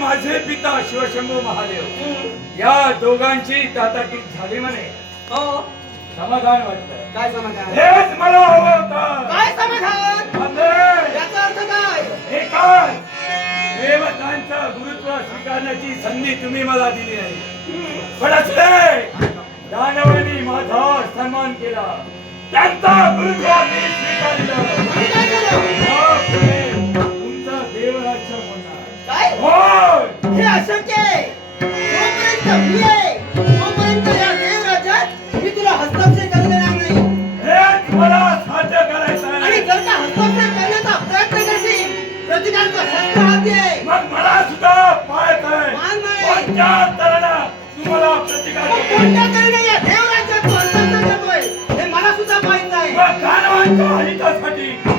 माझे पिता शिवशंभू महादेव. या दोघांची ताताकीत झाली म्हणे. हो. समाधान वाटत काय समाधान? हेच मला हवं होतं काय समाधान! याचा अर्थ काय? हे काय? देवतांचं गुरुत्व स्वीकारण्याची संधी तुम्ही मला दिली नाही पण असले दानवांनी माझा सन्मान केला. त्यांचा गुरुत्व हे अशक्य आहे जोपर्यंत मी आहे तोपर्यंत या देवराज्यात मी तुला हस्तक्षेप करू देणार नाही. हेच मला साध्य करायचं आणि आहे जर का हस्तक्षेप करण्याचा प्रयत्न करशील प्रतिकांचा शस्त्र हाती आहे. मग मला सुद्धा पाहत आहे. मान नाही. कोणत्या तरुणा तुम्हाला प्रतिकार? कोणत्या या देवराज्यात तू हस्तक्षेप करतोय? हे मला सुद्धा माहीत नाही. मग प्रतिकाराचं